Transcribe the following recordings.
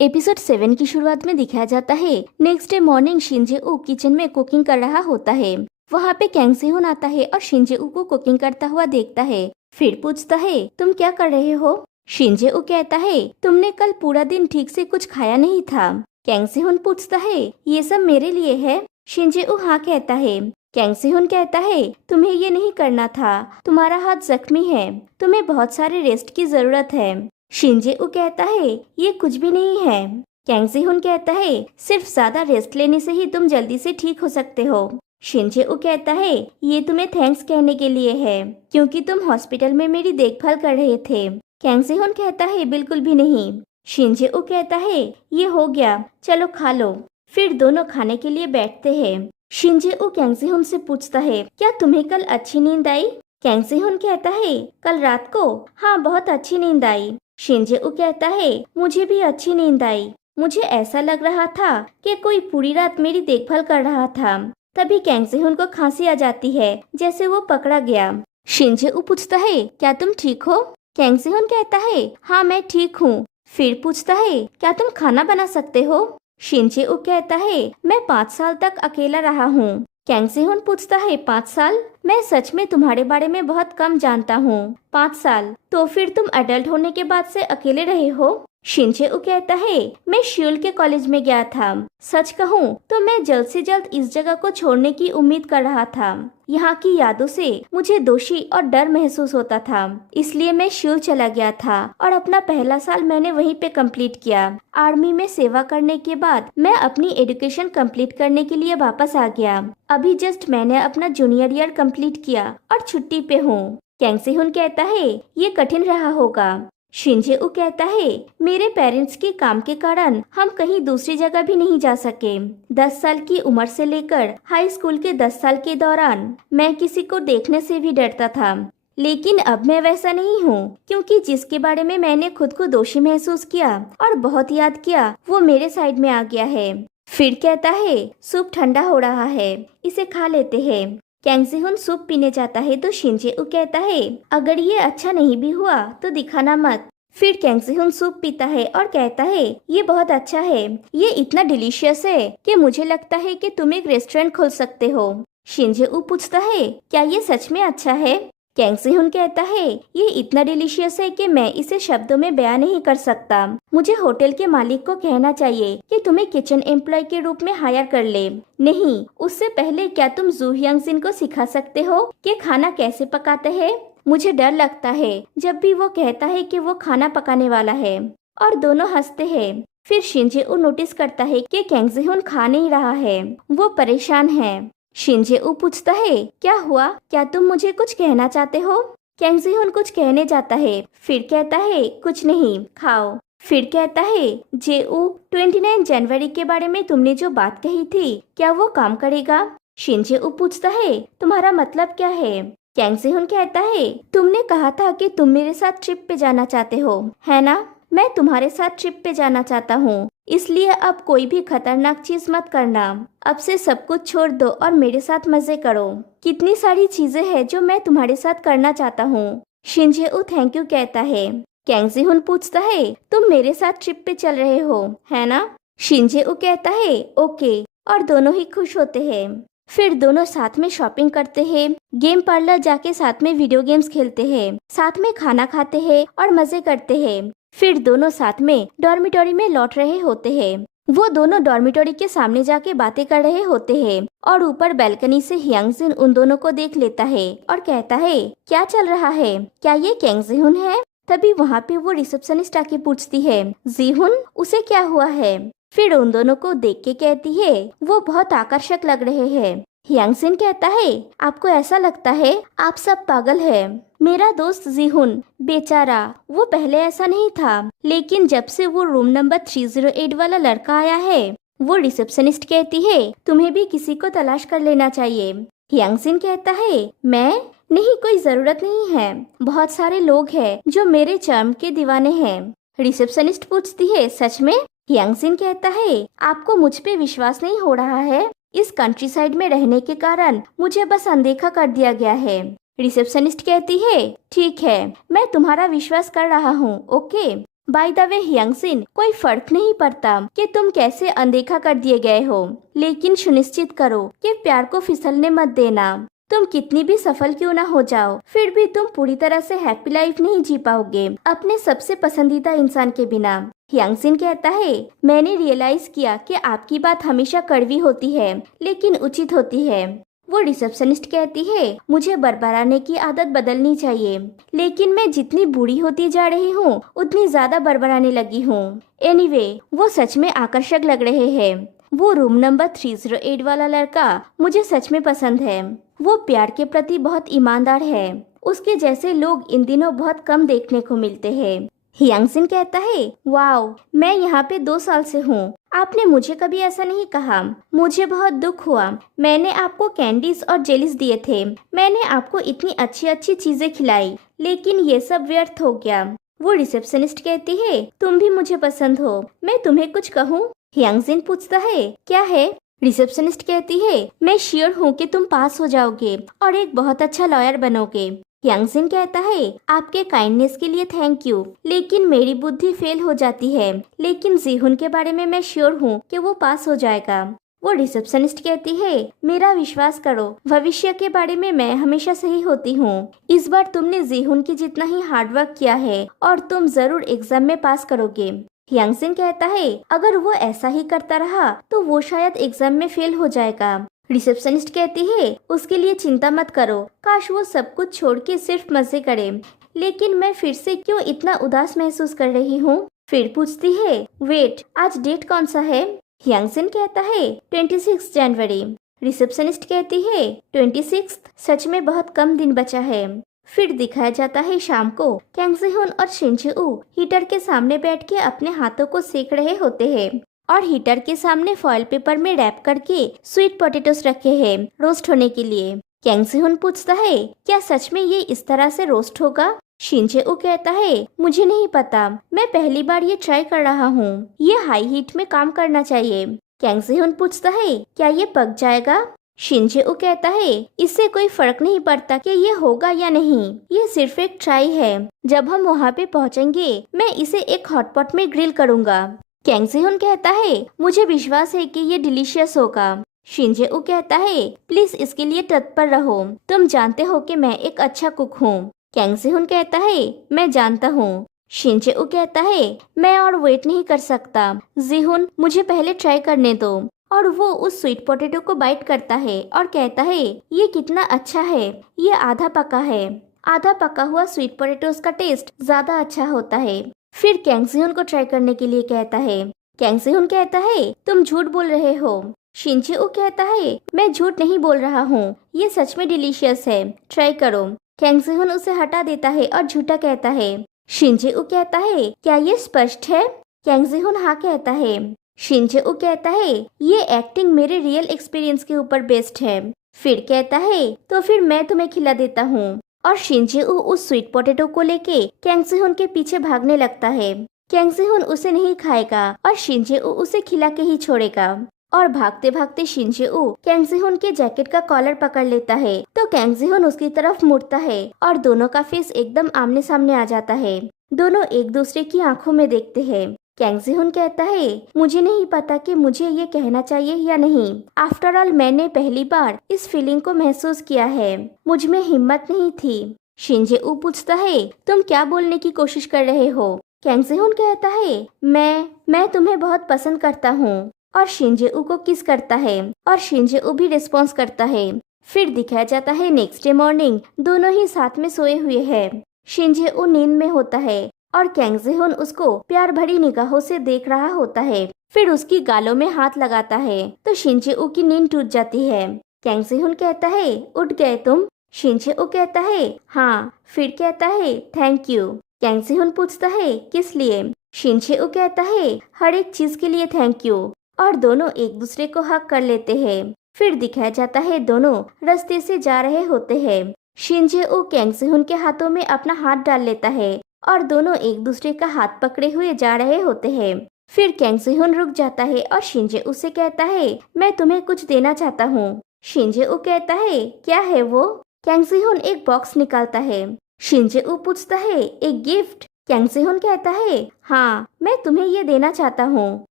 Episode 7 की शुरुआत में दिखाया जाता है नेक्स्ट डे मॉर्निंग शिनजे-ऊ किचन में कुकिंग कर रहा होता है। वहाँ पे कैंग सेहोन आता है और शिनजे-ऊ को कुकिंग करता हुआ देखता है। फिर पूछता है तुम क्या कर रहे हो। शिनजे-ऊ कहता है तुमने कल पूरा दिन ठीक से कुछ खाया नहीं था। कैंग सेहोन पूछता है ये सब मेरे लिए है। शिनजे-ऊ हाँ कहता है। कैंग सेहोन कहता है तुम्हें ये नहीं करना था, तुम्हारा हाथ जख्मी है, तुम्हें बहुत सारे रेस्ट की जरूरत है। शिनजे-ऊ कहता है ये कुछ भी नहीं है। कैंग सेहोन कहता है सिर्फ ज्यादा रेस्ट लेने से ही तुम जल्दी से ठीक हो सकते हो। शिनजे-ऊ कहता है ये तुम्हें थैंक्स कहने के लिए है क्योंकि तुम हॉस्पिटल में मेरी देखभाल कर रहे थे। कैंग सेहोन कहता है बिल्कुल भी नहीं। शिनजे-ऊ कहता है ये हो गया, चलो खा लो। फिर दोनों खाने के लिए बैठते हैं। शिनजे-ऊ कैंग सेहोन से पूछता है क्या तुम्हें कल अच्छी नींद आई। कैंग सेहोन कहता है कल रात को हाँ बहुत अच्छी नींद आई। शिनजे-ऊ कहता है मुझे भी अच्छी नींद आई, मुझे ऐसा लग रहा था कि कोई पूरी रात मेरी देखभाल कर रहा था। तभी कैंग सेहोन को खांसी आ जाती है जैसे वो पकड़ा गया। शिनजे-ऊ पूछता है क्या तुम ठीक हो। कैंग सेहोन कहता है हाँ मैं ठीक हूँ। फिर पूछता है क्या तुम खाना बना सकते हो। शिनजे-ऊ कहता है मैं 5 साल तक अकेला रहा हूँ। कैंग सेहोन पूछता है 5 साल, मैं सच में तुम्हारे बारे में बहुत कम जानता हूँ। 5 साल, तो फिर तुम अडल्ट होने के बाद से अकेले रहे हो। शिनजे-ऊ कहता है मैं श्यूल के कॉलेज में गया था। सच कहूँ तो मैं जल्द से जल्द इस जगह को छोड़ने की उम्मीद कर रहा था। यहाँ की यादों से मुझे दोषी और डर महसूस होता था, इसलिए मैं श्यूल चला गया था और अपना पहला साल मैंने वहीं पे कंप्लीट किया। आर्मी में सेवा करने के बाद मैं अपनी एजुकेशन कंप्लीट करने के लिए वापस आ गया। अभी जस्ट मैंने अपना जूनियर ईयर कंप्लीट किया और छुट्टी पे हूँ। कैंग सेहोन कहता है ये कठिन रहा होगा। शिनजे-ऊ कहता है मेरे पेरेंट्स के काम के कारण हम कहीं दूसरी जगह भी नहीं जा सके। 10 साल की उम्र से लेकर हाई स्कूल के 10 साल के दौरान मैं किसी को देखने से भी डरता था, लेकिन अब मैं वैसा नहीं हूँ क्योंकि जिसके बारे में मैंने खुद को दोषी महसूस किया और बहुत याद किया वो मेरे साइड में आ गया है। फिर कहता है सूप ठंडा हो रहा है, इसे खा लेते हैं। कैंग सेहोन सूप पीने जाता है तो शिनजे-ऊ कहता है अगर ये अच्छा नहीं भी हुआ तो दिखाना मत। फिर कैंग सेहोन सूप पीता है और कहता है ये बहुत अच्छा है, ये इतना डिलीशियस है कि मुझे लगता है कि तुम एक रेस्टोरेंट खोल सकते हो। शिनजे-ऊ पूछता है क्या ये सच में अच्छा है। कैंग सेहोन कहता है ये इतना डिलीशियस है कि मैं इसे शब्दों में बयान नहीं कर सकता। मुझे होटल के मालिक को कहना चाहिए कि तुम्हें किचन एम्प्लॉय के रूप में हायर कर ले। नहीं, उससे पहले क्या तुम जू हियांग जिन को सिखा सकते हो कि खाना कैसे पकाते हैं। मुझे डर लगता है जब भी वो कहता है कि वो खाना पकाने वाला है। और दोनों हंसते हैं। फिर शिनजे-ऊ नोटिस करता है कि कैंग सेहोन खा नहीं रहा है, वो परेशान है। शिनजे-ऊ पूछता है क्या हुआ, क्या तुम मुझे कुछ कहना चाहते हो। कैंग सेहोन कुछ कहने जाता है, फिर कहता है कुछ नहीं, खाओ। फिर कहता है जे-ऊ 29 जनवरी के बारे में तुमने जो बात कही थी क्या वो काम करेगा। शिनजे-ऊ पूछता है तुम्हारा मतलब क्या है। कैंग सेहोन कहता है तुमने कहा था कि तुम मेरे साथ ट्रिप पे जाना चाहते हो, है ना। मैं तुम्हारे साथ ट्रिप पे जाना चाहता हूँ, इसलिए अब कोई भी खतरनाक चीज मत करना। अब से सब कुछ छोड़ दो और मेरे साथ मजे करो। कितनी सारी चीजें हैं जो मैं तुम्हारे साथ करना चाहता हूँ। शिनजे-ऊ थैंक यू कहता है। कैंग सेहोन पूछता है तुम मेरे साथ ट्रिप पे चल रहे हो, है ना। शिनजे-ऊ कहता है ओके, और दोनों ही खुश होते हैं। फिर दोनों साथ में शॉपिंग करते हैं, गेम पार्लर जाके साथ में वीडियो गेम्स खेलते हैं, साथ में खाना खाते हैं और मजे करते हैं। फिर दोनों साथ में डॉर्मिटोरी में लौट रहे होते हैं। वो दोनों डॉर्मिटोरी के सामने जाके बातें कर रहे होते हैं और ऊपर बालकनी से हियांग जिन उन दोनों को देख लेता है और कहता है क्या चल रहा है, क्या ये कैंग सेहोन है। तभी वहाँ पे वो रिसेप्शनिस्ट आके पूछती है जी-हुन उसे क्या हुआ है। फिर उन दोनों को देख के कहती है वो बहुत आकर्षक लग रहे हैं। हियांग जिन कहता है आपको ऐसा लगता है, आप सब पागल है। मेरा दोस्त जी-हुन बेचारा, वो पहले ऐसा नहीं था, लेकिन जब से वो रूम नंबर 308 वाला लड़का आया है। वो रिसेप्शनिस्ट कहती है तुम्हें भी किसी को तलाश कर लेना चाहिए। हियांग जिन कहता है मैं नहीं, कोई जरूरत नहीं है, बहुत सारे लोग हैं जो मेरे चार्म के दीवाने हैं। रिसेप्शनिस्ट पूछती है सच में। हियांग जिन कहता है आपको मुझ पे विश्वास नहीं हो रहा है, इस कंट्री साइड में रहने के कारण मुझे बस अनदेखा कर दिया गया है। रिसेप्शनिस्ट कहती है ठीक है, मैं तुम्हारा विश्वास कर रहा हूँ, ओके। बाय द वे हियांगसिन, कोई फर्क नहीं पड़ता कि तुम कैसे अनदेखा कर दिए गए हो, लेकिन सुनिश्चित करो कि प्यार को फिसलने मत देना। तुम कितनी भी सफल क्यों ना हो जाओ, फिर भी तुम पूरी तरह से हैप्पी लाइफ नहीं जी पाओगे अपने सबसे पसंदीदा इंसान के बिना। हियांगसिन कहता है, मैंने रियलाइज किया कि आपकी बात हमेशा कड़वी होती है लेकिन उचित होती है। वो रिसेप्शनिस्ट कहती है, मुझे बरबराने की आदत बदलनी चाहिए, लेकिन मैं जितनी बूढ़ी होती जा रही हूँ उतनी ज्यादा बरबराने लगी हूँ। एनीवे, वो सच में आकर्षक लग रहे हैं। वो रूम नंबर 308 वाला लड़का मुझे सच में पसंद है। वो प्यार के प्रति बहुत ईमानदार है। उसके जैसे लोग इन दिनों बहुत कम देखने को मिलते हैं। हियांगसिन कहता है, वाओ, मैं यहाँ पे 2 साल से हूँ। आपने मुझे कभी ऐसा नहीं कहा। मुझे बहुत दुख हुआ। मैंने आपको कैंडीज और जेलीज दिए थे। मैंने आपको इतनी अच्छी अच्छी चीजें खिलाई, लेकिन ये सब व्यर्थ हो गया। वो रिसेप्शनिस्ट कहती है, तुम भी मुझे पसंद हो, मैं तुम्हें कुछ कहूँ? हियांगसिन पूछता है, क्या है? रिसेप्शनिस्ट कहती है, मैं श्योर हूँ कि तुम पास हो जाओगे और एक बहुत अच्छा लॉयर बनोगे। हियांगसिन कहता है, आपके काइंडनेस के लिए थैंक यू, लेकिन मेरी बुद्धि फेल हो जाती है। लेकिन जीहुन के बारे में मैं श्योर हूँ कि वो पास हो जाएगा। वो रिसेप्शनिस्ट कहती है, मेरा विश्वास करो, भविष्य के बारे में मैं हमेशा सही होती हूँ। इस बार तुमने जीहुन की जितना ही हार्डवर्क किया है और तुम जरूर एग्जाम में पास करोगे। हियांगसिन कहता है, अगर वो ऐसा ही करता रहा तो वो शायद एग्जाम में फेल हो जाएगा। रिसेप्शनिस्ट कहती है, उसके लिए चिंता मत करो, काश वो सब कुछ छोड़ के सिर्फ मजे करे। लेकिन मैं फिर से क्यों इतना उदास महसूस कर रही हूँ? फिर पूछती है, वेट, आज डेट कौन सा है? हियांगसिन कहता है, 26 जनवरी। रिसेप्शनिस्ट कहती है, 26? सच में बहुत कम दिन बचा है। फिर दिखाया जाता है शाम को कैंग सेहोन और शिन जे-ऊ हीटर के सामने बैठ के अपने हाथों को सेक रहे होते हैं और हीटर के सामने फॉइल पेपर में रैप करके स्वीट पोटैटोस रखे हैं रोस्ट होने के लिए। कैंग सेहोन पूछता है, क्या सच में ये इस तरह से रोस्ट होगा? शिन जे-ऊ कहता है, मुझे नहीं पता, मैं पहली बार ये ट्राई कर रहा हूँ। ये हाई हीट में काम करना चाहिए। कैंग सेहोन पूछता है, क्या ये पक जाएगा? शिन जे-ऊ कहता है, इससे कोई फर्क नहीं पड़ता कि ये होगा या नहीं, ये सिर्फ एक ट्राई है। जब हम वहाँ पे पहुँचेंगे मैं इसे एक हॉटपॉट में ग्रिल करूँगा। कैंग सेहोन कहता है, मुझे विश्वास है कि ये डिलीशियस होगा। शिन जे-ऊ कहता है, प्लीज इसके लिए तत्पर रहो, तुम जानते हो कि मैं एक अच्छा कुक हूँ। कैंग सेहोन कहता है, मैं जानता हूँ। शिन जे-ऊ कहता है, मैं और वेट नहीं कर सकता। जीहुन, मुझे पहले ट्राई करने दो। और वो उस स्वीट पोटैटो को बाइट करता है और कहता है, ये कितना अच्छा है, ये आधा पका है। आधा पका हुआ स्वीट पोटैटोस का टेस्ट ज्यादा अच्छा होता है। फिर कैंग सेहोन को ट्राई करने के लिए कहता है। कैंग सेहोन कहता है, तुम झूठ बोल रहे हो। शिन जे-ऊ कहता है, मैं झूठ नहीं बोल रहा हूँ, ये सच में डिलीशियस है, ट्राई करो। कैंग सेहोन उसे हटा देता है और झूठा कहता है। शिन जे-ऊ कहता है, क्या ये स्पष्ट है? कैंग सेहोन हाँ कहता है। शिन जे-ऊ कहता है, ये एक्टिंग मेरे रियल एक्सपीरियंस के ऊपर बेस्ड है। फिर कहता है, तो फिर मैं तुम्हें खिला देता हूँ। और शिन जे-ऊ उस स्वीट पोटैटो को लेके कैंग सेहोन के पीछे भागने लगता है। कैंग सेहोन उसे नहीं खाएगा और शिन जे-ऊ उसे खिला के ही छोड़ेगा। और भागते भागते शिन जे-ऊ कैंग सेहोन के जैकेट का कॉलर पकड़ लेता है तो कैंग सेहोन उसकी तरफ मुड़ता है और दोनों का फेस एकदम आमने सामने आ जाता है। दोनों एक दूसरे की आंखों में देखते हैं। कैंग सेहोन कहता है, मुझे नहीं पता कि मुझे ये कहना चाहिए या नहीं। आफ्टर ऑल मैंने पहली बार इस फीलिंग को महसूस किया है, मुझ में हिम्मत नहीं थी। शिन जे-ऊ पूछता है, तुम क्या बोलने की कोशिश कर रहे हो? कैंग सेहोन कहता है, मैं तुम्हें बहुत पसंद करता हूँ। और शिन जे-ऊ को किस करता है और शिन जे-ऊ भी रिस्पॉन्स करता है। फिर दिखाया जाता है नेक्स्ट डे मॉर्निंग दोनों ही साथ में सोए हुए हैं। शिन जे-ऊ नींद में होता है और कैंग सेहोन उसको प्यार भरी निगाहों से देख रहा होता है। फिर उसकी गालों में हाथ लगाता है तो शिन जे-ऊ की नींद टूट जाती है। कैंग सेहोन कहता है, उठ गए तुम? शिन जे-ऊ कहता है, हाँ। फिर कहता है, थैंक यू। कैंग सेहोन पूछता है, किस लिए? शिन जे-ऊ कहता है, हर एक चीज के लिए थैंक यू। और दोनों एक दूसरे को हक कर लेते हैं। फिर दिखाया जाता है दोनों रास्ते से जा रहे होते हैं। शिन जे-ऊ कैंग सेहोन के हाथों में अपना हाथ डाल लेता है और दोनों एक दूसरे का हाथ पकड़े हुए जा रहे होते हैं। फिर कैंग सेहोन रुक जाता है और शिन जे-ऊ से कहता है, मैं तुम्हें कुछ देना चाहता हूँ। शिन जे-ऊ कहता है, क्या है वो? कैंग सेहोन एक बॉक्स निकालता है। शिन जे-ऊ पूछता है, एक गिफ्ट? कैंग सेहोन कहता है हाँ मैं तुम्हें ये देना चाहता हूँ।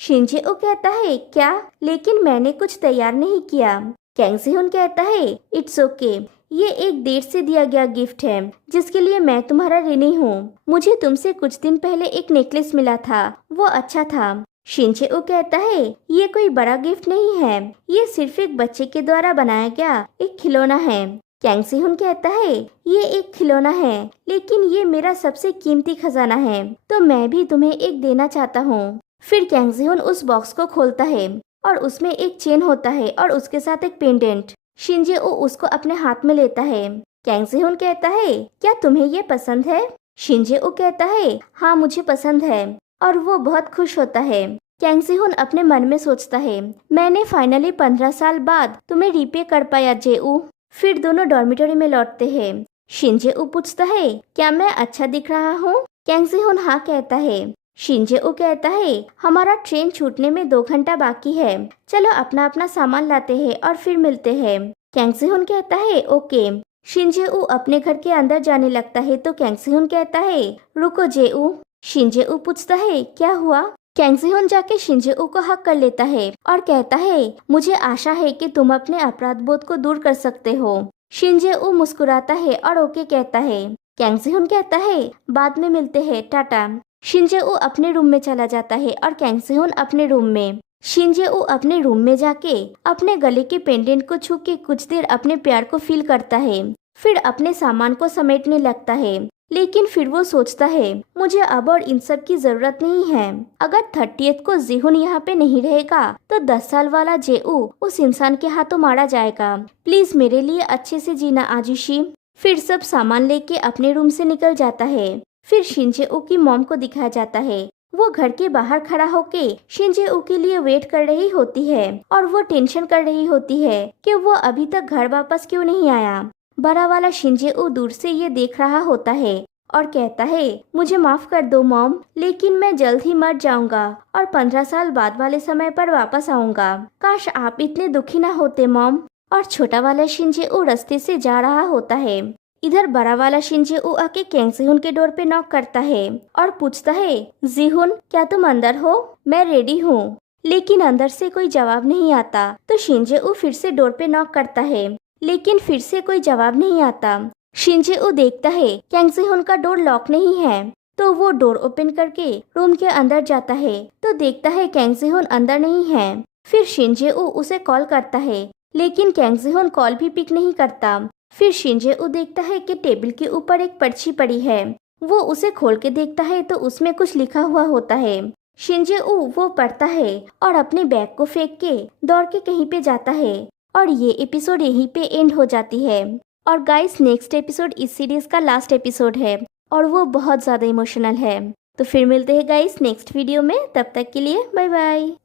शिनजेओ कहता है क्या, लेकिन मैंने कुछ तैयार नहीं किया। कैंग सेहोन कहता है इट्स ओके, ये एक डेट से दिया गया गिफ्ट है जिसके लिए मैं तुम्हारा ऋणी हूँ। मुझे तुमसे कुछ दिन पहले एक नेकलेस मिला था, वो अच्छा था। शिनजेओ कहता है ये कोई बड़ा गिफ्ट नहीं है, ये सिर्फ एक बच्चे के द्वारा बनाया गया एक खिलौना है। कैंग सेहोन कहता है ये एक खिलौना है, लेकिन ये मेरा सबसे कीमती खजाना है, तो मैं भी तुम्हें एक देना चाहता हूँ। फिर कैंग सेहोन उस बॉक्स को खोलता है और उसमें एक चेन होता है और उसके साथ एक पेंडेंट। शिनजेओ उसको अपने हाथ में लेता है। कैंग सेहोन कहता है क्या तुम्हें ये पसंद है? शिनजेओ कहता है हाँ मुझे पसंद है, और वो बहुत खुश होता है। कैंग सेहोन अपने मन में सोचता है मैंने फाइनली 15 साल बाद तुम्हें रिपे कर पाया जेऊ। फिर दोनों डॉर्मिटरी में लौटते हैं। शिनजेओ पूछता है क्या मैं अच्छा दिख रहा हूँ? कैंग सेहोन हाँ कहता है। शिनजेओ कहता है हमारा ट्रेन छूटने में 2 घंटा बाकी है, चलो अपना अपना सामान लाते हैं और फिर मिलते हैं। कैंग सेहोन कहता है ओके। शिनजेओ अपने घर के अंदर जाने लगता है तो कैंग सेहोन कहता है रुको जेऊ। शिनजेओ पूछता है क्या हुआ? कैंग सेहोन जाके शिनजेओ को हक कर लेता है और कहता है मुझे आशा है कि तुम अपने अपराध बोध को दूर कर सकते हो। शिनजेओ मुस्कुराता है और ओके कहता है। कैंग सेहोन कहता है बाद में मिलते हैं, टाटा। शिनजेओ अपने रूम में चला जाता है और कैंग सेहोन अपने रूम में। शिनजेओ अपने रूम में जाके अपने गले के पेंडेंट को छू के कुछ देर अपने प्यार को फील करता है, फिर अपने सामान को समेटने लगता है। लेकिन फिर वो सोचता है मुझे अब और इन सब की जरूरत नहीं है। अगर 30th को जिहुन यहाँ पे नहीं रहेगा तो 10 साल वाला जेऊ उस इंसान के हाथों मारा जाएगा। प्लीज मेरे लिए अच्छे से जीना आजुशी। फिर सब सामान लेके अपने रूम से निकल जाता है। फिर शिनजेओ की मॉम को दिखाया जाता है। वो घर के बाहर खड़ा होके शिनजेओ के लिए वेट कर रही होती है और वो टेंशन कर रही होती है कि वो अभी तक घर वापस क्यों नहीं आया। बड़ा वाला शिनजेओ दूर से ये देख रहा होता है और कहता है मुझे माफ कर दो मॉम, लेकिन मैं जल्द ही मर जाऊंगा और 15 साल बाद वाले समय पर वापस आऊंगा। काश आप इतने दुखी ना होते मॉम। और छोटा वाला शिनजेओ रास्ते से जा रहा होता है। इधर बड़ा वाला शिनजेओ आके कैंग सेहोन के डोर पे नॉक करता है और पूछता है जिहुन क्या तुम अंदर हो? मैं रेडी हूँ। लेकिन अंदर से कोई जवाब नहीं आता तो शिनजेओ फिर से डोर पे नॉक करता है, लेकिन फिर से कोई जवाब नहीं आता। शिनजेओ देखता है कैंग सेहोन का डोर लॉक नहीं है, तो वो डोर ओपन करके रूम के अंदर जाता है तो देखता है कैंग सेहोन अंदर नहीं है। फिर शिनजेओ उसे कॉल करता है, लेकिन कैंग सेहोन कॉल भी पिक नहीं करता। फिर शिनजेओ देखता है कि टेबल के ऊपर एक पर्ची पड़ी है। वो उसे खोल के देखता है तो उसमें कुछ लिखा हुआ होता है। शिनजेओ वो पढ़ता है और अपने बैग को फेंक के दौड़ के कहीं पे जाता है। और ये एपिसोड यहीं पे एंड हो जाती है। और गाइस नेक्स्ट एपिसोड इस सीरीज का लास्ट एपिसोड है और वो बहुत ज्यादा इमोशनल है। तो फिर मिलते हैं गाइस नेक्स्ट वीडियो में, तब तक के लिए बाय बाय।